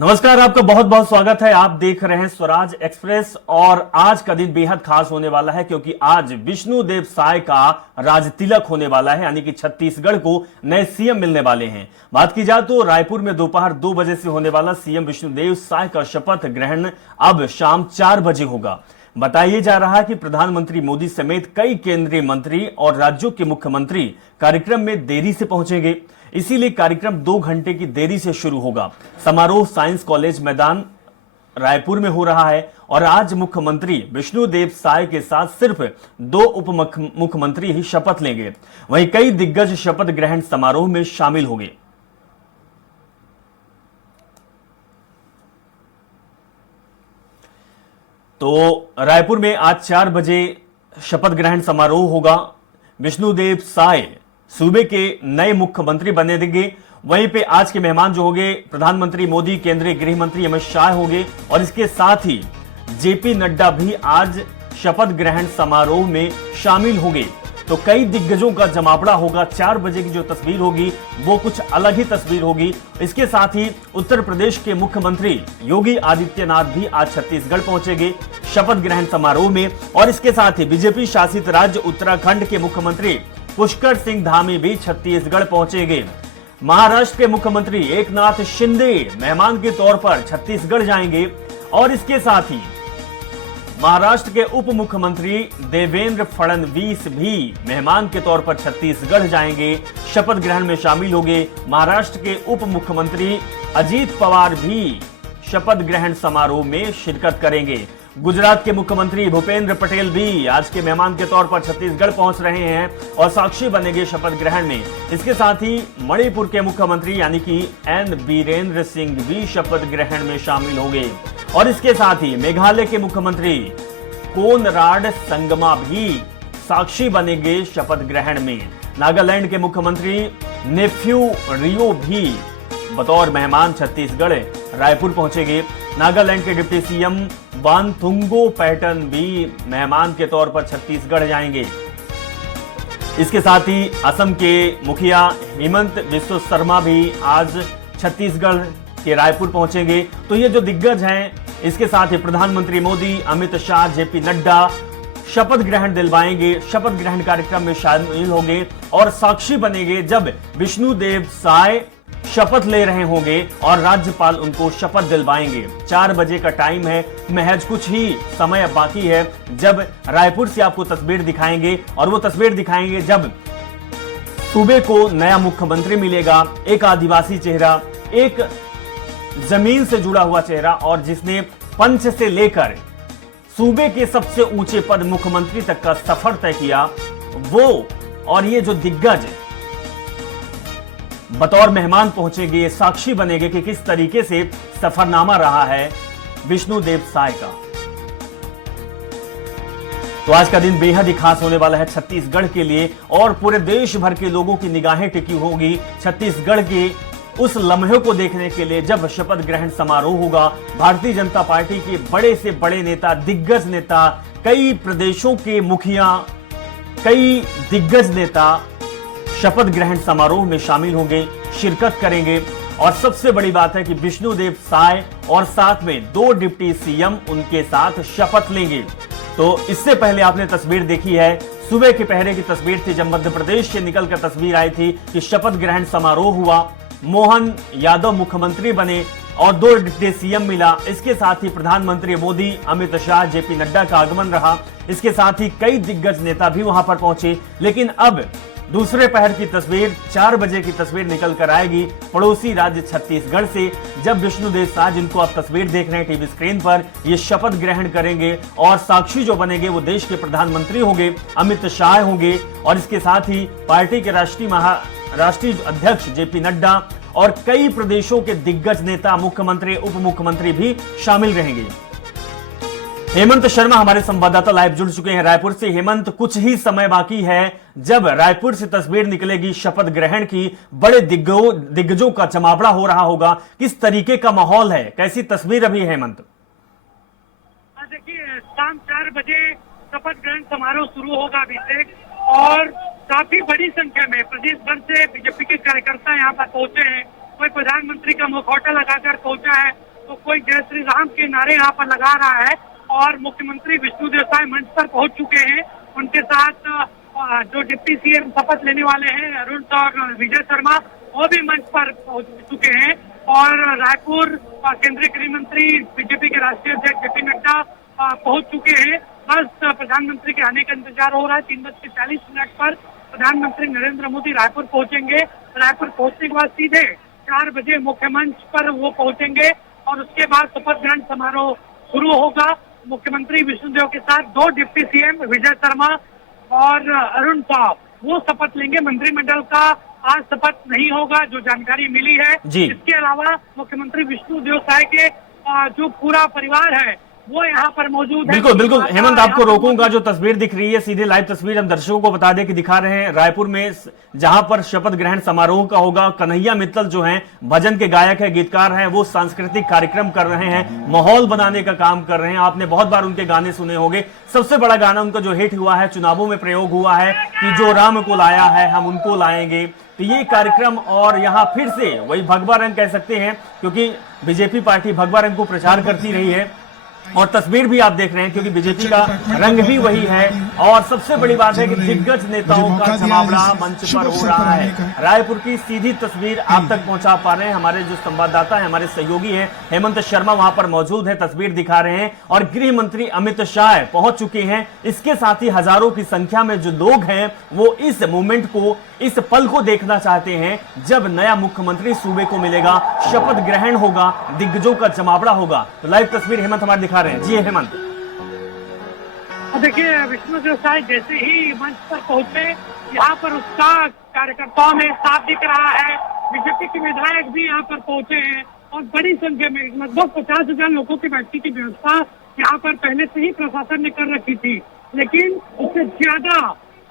नमस्कार, आपका बहुत बहुत स्वागत है। आप देख रहे हैं स्वराज एक्सप्रेस और आज का दिन बेहद खास होने वाला है क्योंकि आज विष्णुदेव साय का राज तिलक होने वाला है, यानी कि छत्तीसगढ़ को नए सीएम मिलने वाले हैं। बात की जाए तो रायपुर में दोपहर 2 बजे से होने वाला सीएम विष्णुदेव साय का शपथ ग्रहण अब शाम 4 बजे होगा। बताया जा रहा है कि प्रधानमंत्री मोदी समेत कई केंद्रीय मंत्री और राज्यों के मुख्यमंत्री कार्यक्रम में देरी से पहुंचेंगे, इसीलिए कार्यक्रम 2 घंटे की देरी से शुरू होगा। समारोह साइंस कॉलेज मैदान रायपुर में हो रहा है और आज मुख्यमंत्री विष्णुदेव साय के साथ सिर्फ 2 उप मुख्यमंत्री ही शपथ लेंगे। वहीं कई दिग्गज शपथ ग्रहण समारोह में शामिल होंगे। तो रायपुर में आज 4 बजे शपथ ग्रहण समारोह होगा। विष्णुदेव साय सूबे के नए मुख्यमंत्री बने देंगे। वहीं पे आज के मेहमान जो होंगे प्रधानमंत्री मोदी, केंद्रीय गृह मंत्री अमित शाह होंगे और इसके साथ ही जेपी नड्डा भी आज शपथ ग्रहण समारोह में शामिल होंगे। तो कई दिग्गजों का जमावड़ा होगा। 4 बजे की जो तस्वीर होगी वो कुछ अलग ही तस्वीर होगी। इसके साथ ही उत्तर प्रदेश के मुख्यमंत्री योगी आदित्यनाथ भी आज छत्तीसगढ़ पहुंचेंगे शपथ ग्रहण समारोह में और इसके साथ ही बीजेपी शासित राज्य उत्तराखंड के मुख्यमंत्री पुष्कर सिंह धामी भी छत्तीसगढ़ पहुंचेंगे। महाराष्ट्र के मुख्यमंत्री एकनाथ शिंदे मेहमान के तौर पर छत्तीसगढ़ जाएंगे और इसके साथ ही महाराष्ट्र के उप मुख्यमंत्री देवेंद्र फडणवीस भी मेहमान के तौर पर छत्तीसगढ़ जाएंगे, शपथ ग्रहण में शामिल होंगे। महाराष्ट्र के उप मुख्यमंत्री अजीत पवार भी शपथ ग्रहण समारोह में शिरकत करेंगे। गुजरात के मुख्यमंत्री भूपेंद्र पटेल भी आज के मेहमान के तौर पर छत्तीसगढ़ पहुंच रहे हैं और साक्षी बनेंगे शपथ ग्रहण में। इसके साथ ही मणिपुर के मुख्यमंत्री यानी कि एन बीरेंद्र सिंह भी शपथ ग्रहण में शामिल होंगे और इसके साथ ही मेघालय के मुख्यमंत्री कोनराड संगमा भी साक्षी बनेंगे शपथ ग्रहण में। नागालैंड के मुख्यमंत्री नेफ्यू रियो भी बतौर मेहमान छत्तीसगढ़ रायपुर पहुंचेंगे। नागालैंड के डिप्टी सीएम वानथुंगो पैटर्न भी मेहमान के तौर पर छत्तीसगढ़ जाएंगे। इसके साथ ही असम के मुखिया हेमंत बिस्व शर्मा भी आज छत्तीसगढ़ के रायपुर पहुंचेंगे। तो ये जो दिग्गज हैं, इसके साथ ही प्रधानमंत्री मोदी, अमित शाह, जेपी नड्डा शपथ ग्रहण दिलवाएंगे, शपथ ग्रहण कार्यक्रम में शामिल होंगे और साक्षी बनेंगे जब विष्णुदेव साय शपथ ले रहे होंगे और राज्यपाल उनको शपथ दिलवाएंगे। 4 बजे का टाइम है, महज कुछ ही समय अब बाकी है जब रायपुर से आपको तस्वीर दिखाएंगे और वो तस्वीर दिखाएंगे जब सूबे को नया मुख्यमंत्री मिलेगा, एक आदिवासी चेहरा, एक जमीन से जुड़ा हुआ चेहरा और जिसने पंच से लेकर सूबे के सबसे ऊंचे पद मुख्यमंत्री तक का सफर तय किया, वो और ये जो दिग्गज बतौर मेहमान पहुंचेंगे, साक्षी बनेंगे कि किस तरीके से सफरनामा रहा है विष्णुदेव साय का। तो आज का दिन बेहद ही खास होने वाला है छत्तीसगढ़ के लिए और पूरे देश भर के लोगों की निगाहें टिकी होगी छत्तीसगढ़ के उस लम्हे को देखने के लिए जब शपथ ग्रहण समारोह होगा। भारतीय जनता पार्टी के बड़े से बड़े नेता, दिग्गज नेता, कई प्रदेशों के मुखिया, कई दिग्गज नेता शपथ ग्रहण समारोह में शामिल होंगे, शिरकत करेंगे और सबसे बड़ी बात है कि विष्णुदेव साय और साथ में 2 डिप्टी सीएम उनके साथ शपथ लेंगे। तो इससे पहले आपने तस्वीर देखी है, सुबह के पहरे की तस्वीर थी जब मध्य प्रदेश से निकलकर तस्वीर आई थी कि शपथ ग्रहण समारोह हुआ, मोहन यादव मुख्यमंत्री बने और 2 डिप्टी सीएम मिला। इसके साथ ही प्रधानमंत्री मोदी, अमित शाह, जेपी नड्डा का आगमन रहा। इसके साथ ही कई दिग्गज नेता भी वहां पर पहुंचे। लेकिन अब दूसरे पहर की तस्वीर, 4 बजे की तस्वीर निकल कर आएगी पड़ोसी राज्य छत्तीसगढ़ से, जब विष्णुदेव साय, जिनको आप तस्वीर देख रहे हैं टीवी स्क्रीन पर, ये शपथ ग्रहण करेंगे और साक्षी जो बनेंगे वो देश के प्रधानमंत्री होंगे, अमित शाह होंगे और इसके साथ ही पार्टी के राष्ट्रीय अध्यक्ष जेपी नड्डा और कई प्रदेशों के दिग्गज नेता, मुख्यमंत्री, उप मुख्यमंत्री भी शामिल रहेंगे। हेमंत शर्मा हमारे संवाददाता लाइव जुड़ चुके हैं रायपुर से। हेमंत, कुछ ही समय बाकी है जब रायपुर से तस्वीर निकलेगी शपथ ग्रहण की, बड़े दिग्गजों का जमावड़ा हो रहा होगा, किस तरीके का माहौल है, कैसी तस्वीर अभी हेमंत? देखिए, शाम 4 बजे शपथ ग्रहण समारोह शुरू होगा अभिषेक और काफी बड़ी संख्या में प्रदेश भर से बीजेपी के कार्यकर्ता यहाँ पर पहुंचे हैं। कोई प्रधानमंत्री का मुखौटा लगाकर पहुंचा है तो कोई जय श्री राम के नारे यहाँ पर लगा रहा है और मुख्यमंत्री विष्णुदेव साय मंच पर पहुंच चुके हैं। उनके साथ जो डिप्टी सीएम शपथ लेने वाले हैं अरुण और विजय शर्मा, वो भी मंच पर पहुंच चुके हैं। और रायपुर केंद्रीय गृह मंत्री बीजेपी के राष्ट्रीय अध्यक्ष जेपी नड्डा पहुंच चुके हैं। बस प्रधानमंत्री के आने का इंतजार हो रहा है। 3:40 पर प्रधानमंत्री नरेंद्र मोदी रायपुर पहुंचेंगे। रायपुर पहुंचने के बाद सीधे 4 बजे मुख्य मंच पर वो पहुंचेंगे और उसके बाद शपथ ग्रहण समारोह शुरू होगा। मुख्यमंत्री विष्णुदेव के साथ 2 डिप्टी सीएम विजय शर्मा और अरुण साव वो शपथ लेंगे। मंत्रिमंडल का आज शपथ नहीं होगा, जो जानकारी मिली है। इसके अलावा मुख्यमंत्री विष्णुदेव साय के जो पूरा परिवार है वो यहाँ पर मौजूद है। बिल्कुल बिल्कुल हेमंत, आपको रोकूंगा। जो तस्वीर दिख रही है, सीधे लाइव तस्वीर हम दर्शकों को बता दें कि दिखा रहे हैं रायपुर में, जहां पर शपथ ग्रहण समारोह का होगा। कन्हैया मित्तल जो हैं, भजन के गायक है, गीतकार हैं, वो सांस्कृतिक कार्यक्रम कर रहे हैं, माहौल बनाने का काम कर रहे हैं। आपने बहुत बार उनके गाने सुने होंगे। सबसे बड़ा गाना उनका जो हिट हुआ है, चुनावों में प्रयोग हुआ है कि जो राम को लाया है हम उनको लाएंगे। तो ये कार्यक्रम, और यहाँ फिर से वही भगवा रंग कह सकते हैं, क्योंकि बीजेपी पार्टी भगवा रंग को प्रचार करती रही है। और तस्वीर भी आप देख रहे हैं क्योंकि बीजेपी का रंग भी वही है। और सबसे बड़ी बात है कि दिग्गज नेताओं का जमावड़ा मंच पर हो रहा है। रायपुर की सीधी तस्वीर आप तक पहुंचा पा रहे हैं हमारे जो संवाददाता हैं, हमारे सहयोगी हैं हेमंत शर्मा, वहां पर मौजूद है, तस्वीर दिखा रहे हैं। और गृह मंत्री अमित शाह पहुंच चुके हैं। इसके साथ ही हजारों की संख्या में जो लोग हैं वो इस मोमेंट को, इस पल को देखना चाहते हैं जब नया मुख्यमंत्री सूबे को मिलेगा, शपथ ग्रहण होगा, दिग्गजों का जमावड़ा होगा। तो लाइव तस्वीर हेमंत हमारे दिखा रहे हैं। जी हेमंत, देखिए विष्णुदेव साय जैसे ही मंच पर पहुंचे, यहाँ पर उसका कार्यकर्ताओं में साफ दिख रहा है। बीजेपी के विधायक भी यहाँ पर पहुंचे हैं और बड़ी संख्या में लगभग 50,000 लोगों की बैठने की व्यवस्था यहाँ पर पहले से ही प्रशासन ने कर रखी थी। लेकिन उससे ज्यादा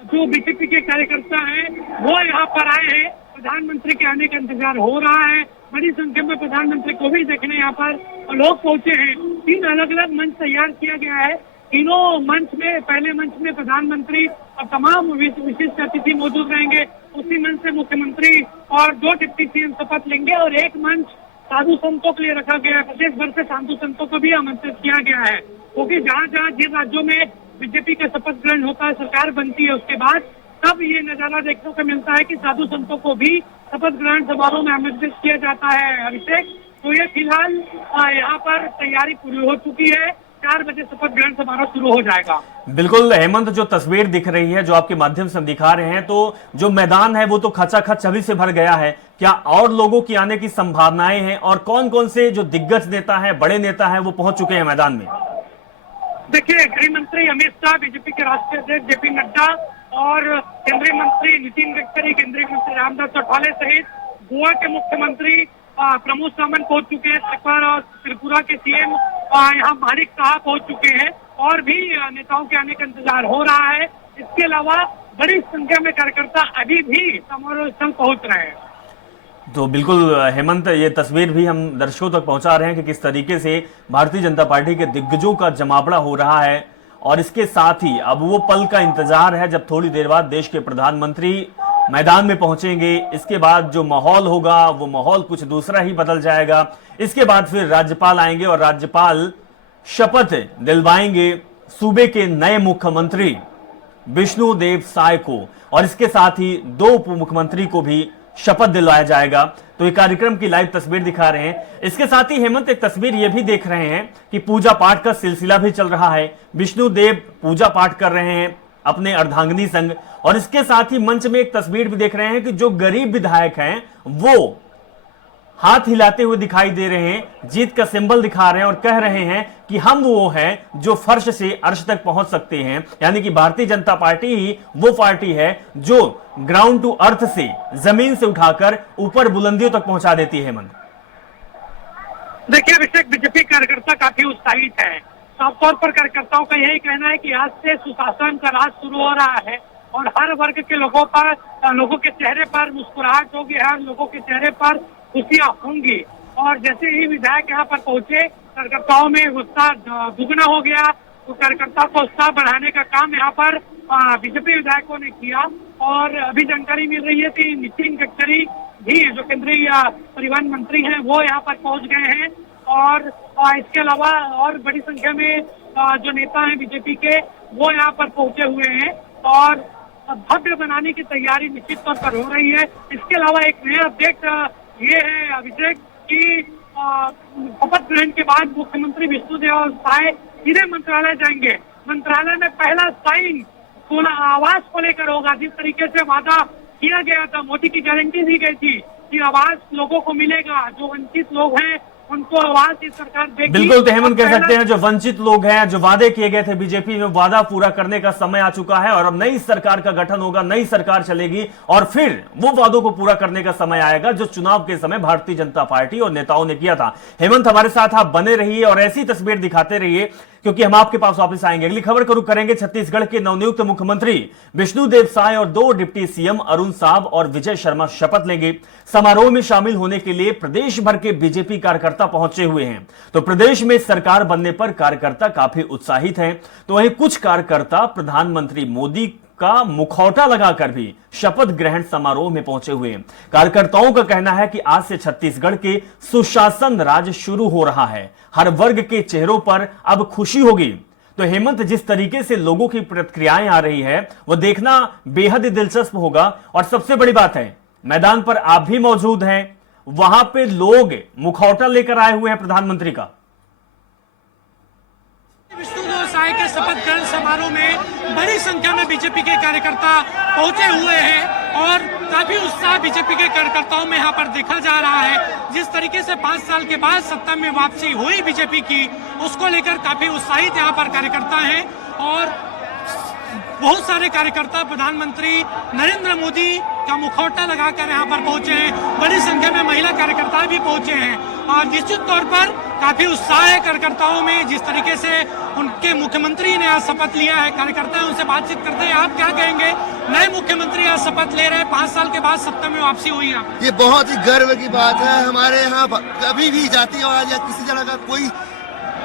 जो बीजेपी के कार्यकर्ता हैं वो यहाँ पर आए हैं। प्रधानमंत्री के आने का इंतजार हो रहा है। बड़ी संख्या में प्रधानमंत्री को भी देखने यहाँ पर लोग पहुंचे हैं। 3 अलग अलग मंच तैयार किया गया है। तीनों मंच में, पहले मंच में प्रधानमंत्री और तमाम विशिष्ट अतिथि मौजूद रहेंगे। उसी मंच से मुख्यमंत्री और 2 डिप्टी सीएम शपथ लेंगे और एक मंच साधु संतों के लिए रखा गया है। प्रदेश भर से साधु संतों को भी आमंत्रित किया गया है, क्योंकि जहाँ जहाँ जिन राज्यों में बीजेपी का शपथ ग्रहण होता है, सरकार बनती है, उसके बाद तब ये नजारा देखने को मिलता है कि साधु संतों को भी शपथ ग्रहण समारोह में आमंत्रित किया जाता है। अभिषेक, तो ये फिलहाल यहाँ पर तैयारी पूरी हो चुकी है। 4 बजे शपथ ग्रहण समारोह शुरू हो जाएगा। बिल्कुल हेमंत, जो तस्वीर दिख रही है, जो आपके माध्यम से हम दिखा रहे हैं, तो जो मैदान है वो तो खचाखच छवि से भर गया है। क्या और लोगों की आने की संभावनाएं हैं और कौन कौन से जो दिग्गज नेता हैं, बड़े नेता हैं, वो पहुंच चुके हैं मैदान में? देखिए, गृह मंत्री अमित शाह, बीजेपी के राष्ट्रीय अध्यक्ष जेपी नड्डा और केंद्रीय मंत्री नितिन गडकरी, केंद्रीय मंत्री रामदास अठावले सहित गोवा के मुख्यमंत्री प्रमोद सावंत पहुंच चुके हैं। त्रिपुरा के सीएम यहाँ माणिक साहब पहुंच चुके हैं और भी नेताओं के आने का इंतजार हो रहा है। इसके अलावा बड़ी संख्या में कार्यकर्ता अभी भी समारोह स्थल पहुंच रहे हैं। तो बिल्कुल हेमंत, ये तस्वीर भी हम दर्शकों तक पहुंचा रहे हैं कि किस तरीके से भारतीय जनता पार्टी के दिग्गजों का जमावड़ा हो रहा है। और इसके साथ ही अब वो पल का इंतजार है जब थोड़ी देर बाद देश के प्रधानमंत्री मैदान में पहुंचेंगे। इसके बाद जो माहौल होगा वो माहौल कुछ दूसरा ही बदल जाएगा। इसके बाद फिर राज्यपाल आएंगे और राज्यपाल शपथ दिलवाएंगे सूबे के नए मुख्यमंत्री विष्णुदेव साय को, और इसके साथ ही 2 उप मुख्यमंत्री को भी शपथ दिलवाया जाएगा। तो ये कार्यक्रम की लाइव तस्वीर दिखा रहे हैं। इसके साथ ही हेमंत, एक तस्वीर ये भी देख रहे हैं कि पूजा पाठ का सिलसिला भी चल रहा है। विष्णुदेव पूजा पाठ कर रहे हैं अपने अर्धांगिनी संग, और इसके साथ ही मंच में एक तस्वीर भी देख रहे हैं कि जो गरीब विधायक हैं वो हाथ हिलाते हुए दिखाई दे रहे हैं, जीत का सिंबल दिखा रहे हैं और कह रहे हैं कि हम वो हैं जो फर्श से अर्श तक पहुंच सकते हैं। यानी कि भारतीय जनता पार्टी ही वो पार्टी है जो ग्राउंड टू अर्थ से, जमीन से उठाकर ऊपर बुलंदियों तक पहुंचा देती है। हेमंत, देखिए अभिषेक, बीजेपी कार्यकर्ता काफी उत्साहित है। साफ तौर पर कार्यकर्ताओं का यही कहना है कि आज से सुशासन का राज शुरू हो रहा है और हर वर्ग के लोगों के चेहरे पर मुस्कुराहट होगी, हर लोगों के चेहरे पर खुशियां होंगी। और जैसे ही विधायक यहाँ पर पहुंचे, कार्यकर्ताओं में उत्साह दुगना हो गया। तो कार्यकर्ताओं को उत्साह बढ़ाने का काम यहाँ पर बीजेपी विधायकों ने किया। और अभी जानकारी मिल रही है कि नितिन गडकरी भी, जो केंद्रीय परिवहन मंत्री हैं, वो यहाँ पर पहुंच गए हैं और इसके अलावा और बड़ी संख्या में जो नेता हैं बीजेपी के वो यहाँ पर पहुंचे हुए हैं और भव्य बनाने की तैयारी निश्चित तौर पर हो रही है। इसके अलावा एक नया अपडेट ये है अभिषेक की शपथ ग्रहण के बाद मुख्यमंत्री विष्णुदेव साय सीधे मंत्रालय जाएंगे। मंत्रालय में पहला साइन आवास को लेकर होगा। जिस तरीके से वादा किया गया था, मोदी की गारंटी दी गई थी कि आवास लोगों को मिलेगा, जो वंचित लोग हैं उनको आवास की सरकार देगी। बिल्कुल, तो हेमंत कह सकते हैं जो वंचित लोग हैं, जो वादे किए गए थे बीजेपी में, वादा पूरा करने का समय आ चुका है और अब नई सरकार का गठन होगा, नई सरकार चलेगी और फिर वो वादों को पूरा करने का समय आएगा जो चुनाव के समय भारतीय जनता पार्टी और नेताओं ने किया था। हेमंत, हमारे साथ आप बने रहिए और ऐसी तस्वीर दिखाते रहिए क्योंकि हम आपके पास वापस आएंगे। अगली खबर का रुख करेंगे छत्तीसगढ़ के नवनियुक्त मुख्यमंत्री विष्णुदेव साय और 2 डिप्टी सीएम अरुण साव और विजय शर्मा शपथ लेंगे। समारोह में शामिल होने के लिए प्रदेश भर के बीजेपी कार्यकर्ता पहुंचे हुए हैं। तो प्रदेश में सरकार बनने पर कार्यकर्ता काफी उत्साहित हैं, तो वहीं कुछ कार्यकर्ता प्रधानमंत्री मोदी का मुखौटा लगाकर भी शपथ ग्रहण समारोह में पहुंचे हुए हैं। कार्यकर्ताओं का कहना है कि आज से छत्तीसगढ़ के सुशासन राज शुरू हो रहा है। हर वर्ग के चेहरों पर अब खुशी होगी। तो हेमंत, जिस तरीके से लोगों की प्रतिक्रियाएं आ रही है वो देखना बेहद दिलचस्प होगा। और सबसे बड़ी बात है, मैदान पर आप भी मौजूद हैं, वहां पे लोग मुखौटा लेकर आए हुए हैं प्रधानमंत्री का। विष्णुदेव साय के शपथ ग्रहण समारोह में बड़ी संख्या में बीजेपी के कार्यकर्ता पहुंचे हुए हैं और काफी उत्साह बीजेपी के कार्यकर्ताओं में यहाँ पर देखा जा रहा है। जिस तरीके से 5 साल के बाद सत्ता में वापसी हुई बीजेपी की, उसको लेकर काफी उत्साहित यहाँ पर कार्यकर्ता हैं और बहुत सारे कार्यकर्ता प्रधानमंत्री नरेंद्र मोदी का मुखौटा लगाकर यहाँ पर पहुंचे हैं। बड़ी संख्या में महिला कार्यकर्ता भी पहुंचे हैं और निश्चित तौर पर काफी उत्साह है कार्यकर्ताओं में। जिस तरीके से उनके मुख्यमंत्री ने आज शपथ लिया है, कार्यकर्ता उनसे बातचीत करते हैं। आप क्या कहेंगे, नए मुख्यमंत्री आज शपथ ले रहे हैं, 5 साल के बाद सत्ता में वापसी हुई है? ये बहुत ही गर्व की बात है। हमारे यहाँ कभी भी जातिवाद या किसी तरह का कोई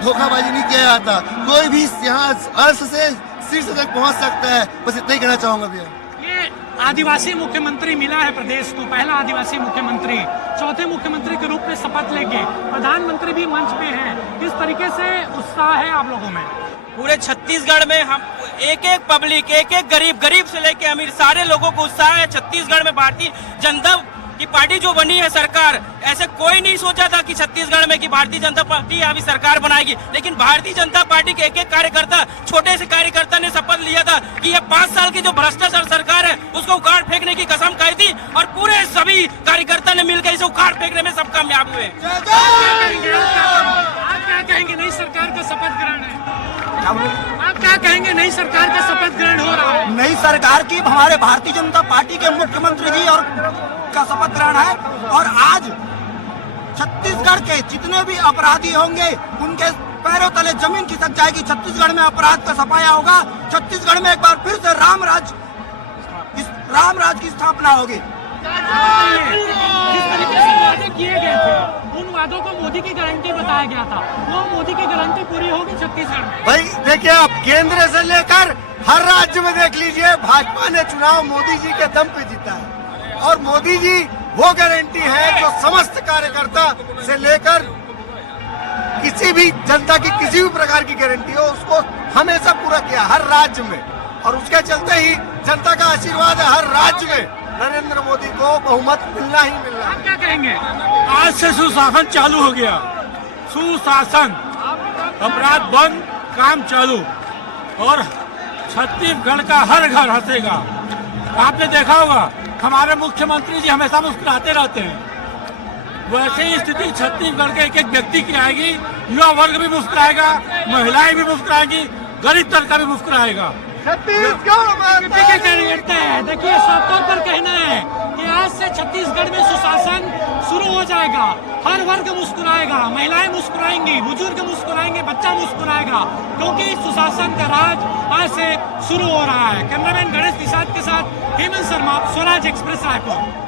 धोखाबाजी नहीं किया जाता। कोई भी यहाँ अर्श से शीर्ष तक पहुँच सकता है। बस इतना ही कहना चाहूंगा भैया। ये आदिवासी मुख्यमंत्री मिला है प्रदेश को, पहला आदिवासी मुख्यमंत्री, चौथे मुख्यमंत्री के रूप में शपथ लेंगे। प्रधानमंत्री भी मंच पे हैं। किस तरीके से उत्साह है आप लोगों में? पूरे छत्तीसगढ़ में हम एक एक पब्लिक, एक एक गरीब से लेके अमीर, सारे लोगों को उत्साह है। छत्तीसगढ़ में भारतीय जनता की पार्टी जो बनी है सरकार, ऐसे कोई नहीं सोचा था कि छत्तीसगढ़ में कि भारतीय जनता पार्टी अभी सरकार बनाएगी, लेकिन भारतीय जनता पार्टी के एक एक कार्यकर्ता, छोटे से कार्यकर्ता ने शपथ लिया था कि ये 5 साल की जो भ्रष्टाचार सरकार है उसको उखाड़ फेंकने की कसम खाई थी और पूरे सभी कार्यकर्ता ने मिलकर इसे उखाड़ फेंकने में सब कामयाब हुए। आप क्या कहेंगे, नई सरकार का शपथ ग्रहण है? आप क्या कहेंगे, नई सरकार का शपथ ग्रहण हो रहा है? नई सरकार की हमारे भारतीय जनता पार्टी के मुख्यमंत्री जी और का शपथ ग्रहण है और आज छत्तीसगढ़ के जितने भी अपराधी होंगे उनके पैरों तले जमीन खिसक जाएगी। छत्तीसगढ़ में अपराध का सफाया होगा। छत्तीसगढ़ में एक बार फिर से राम राज की स्थापना होगी। जिस तरीके से वादे किए गए थे, उन वादों को मोदी की गारंटी बताया गया था, वो मोदी की गारंटी पूरी होगी छत्तीसगढ़ में? भाई देखिए, आप केंद्र से लेकर हर राज्य में देख लीजिए, भाजपा ने चुनाव मोदी जी के दम पे जीता है और मोदी जी वो गारंटी है जो समस्त कार्यकर्ता से लेकर किसी भी जनता की किसी भी प्रकार की गारंटी हो उसको हमेशा पूरा किया हर राज्य में। और उसके चलते ही जनता का आशीर्वाद है हर राज्य में नरेंद्र मोदी को बहुमत मिलना ही मिलना। आप क्या कहेंगे? आज से सुशासन चालू हो गया। सुशासन, अपराध बंद, काम चालू और छत्तीसगढ़ का हर घर हंसेगा। आपने देखा होगा हमारे मुख्यमंत्री जी हमेशा मुस्कुराते रहते हैं, वैसे ही स्थिति छत्तीसगढ़ के एक एक व्यक्ति की आएगी। युवा वर्ग भी मुस्कुराएगा, महिलाएं भी मुस्कुराएंगी, गरीब तबका भी मुस्कुराएगा। छत्तीसगढ़ देखिए, साफ तौर पर कहना है कि आज से छत्तीसगढ़ में सुशासन शुरू हो जाएगा। हर वर्ग मुस्कुराएगा, महिलाएं मुस्कुराएंगी, बुजुर्ग मुस्कुराएंगे, बच्चा मुस्कुराएगा, क्योंकि सुशासन का राज आज से शुरू हो रहा है। कैमरामैन गणेश निषाद के साथ हेमंत शर्मा, स्वराज एक्सप्रेस, रायपुर।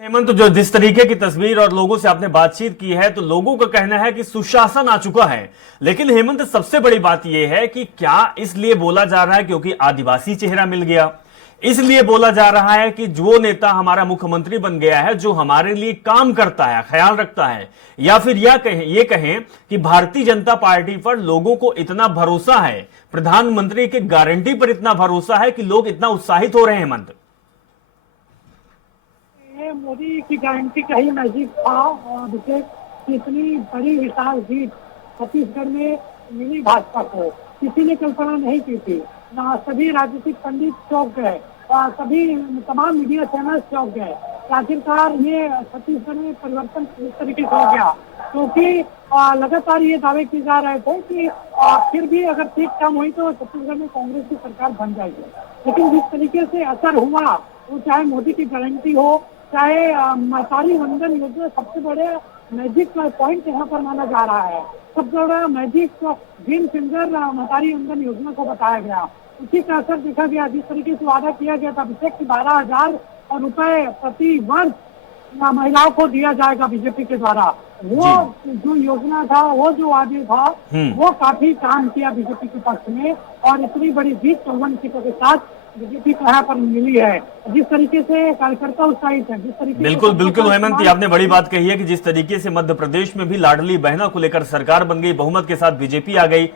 हेमंत, जो जिस तरीके की तस्वीर और लोगों से आपने बातचीत की है, तो लोगों का कहना है कि सुशासन आ चुका है। लेकिन हेमंत, सबसे बड़ी बात यह है कि क्या इसलिए बोला जा रहा है क्योंकि आदिवासी चेहरा मिल गया, इसलिए बोला जा रहा है कि जो नेता हमारा मुख्यमंत्री बन गया है, जो हमारे लिए काम करता है, ख्याल रखता है, या फिर ये कहें कि भारतीय जनता पार्टी पर लोगों को इतना भरोसा है, प्रधानमंत्री के गारंटी पर इतना भरोसा है कि लोग इतना उत्साहित हो रहे हैं। हेमंत, ये मोदी की गारंटी का ही मैजिक था। और इतनी बड़ी विशाल जीत छत्तीसगढ़ में मिली भाजपा को किसी ने कल्पना नहीं की थी। ना सभी राजनीतिक पंडित चौंक गए और तमाम मीडिया चैनल चौंक गए। आखिरकार ये छत्तीसगढ़ में परिवर्तन इस तरीके से हो गया, क्योंकि लगातार ये दावे किए जा रहे थे कि फिर भी अगर सीट कम हुई तो छत्तीसगढ़ में कांग्रेस की सरकार बन जाएगी। लेकिन जिस तरीके से असर हुआ, वो चाहे मोदी की गारंटी हो, चाहे महतारी वंदन योजना, सबसे बड़े मैजिक पॉइंट यहाँ पर माना जा रहा है। सबसे बड़ा magic game changer Mahtari Vandan योजना को बताया गया। उसी का असर देखा गया। जिस तरीके से वादा किया गया था अभिषेक की 12,000 रुपए प्रति वर्ष महिलाओं को दिया जाएगा बीजेपी के द्वारा, वो जो योजना था, वो जो वादे था, वो काफी काम किया बीजेपी के पक्ष में। और इतनी बड़ी जीत 54 सीटों के साथ बीजेपी को यहाँ पर मिली है। जिस तरीके से कार्यकर्ता उत्साहित है, जिस तरीके बिल्कुल हेमंत, आपने बड़ी बात कही है कि जिस तरीके से मध्य प्रदेश में भी लाडली बहना को लेकर सरकार बन गई, बहुमत के साथ बीजेपी आ गई,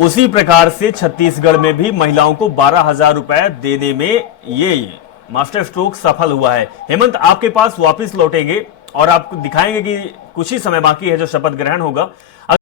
उसी प्रकार से छत्तीसगढ़ में भी महिलाओं को 12,000 रुपए देने में ये मास्टर स्ट्रोक सफल हुआ है। हेमंत, आपके पास वापस लौटेंगे और आपको दिखाएंगे कि कुछ ही समय बाकी है जो शपथ ग्रहण होगा।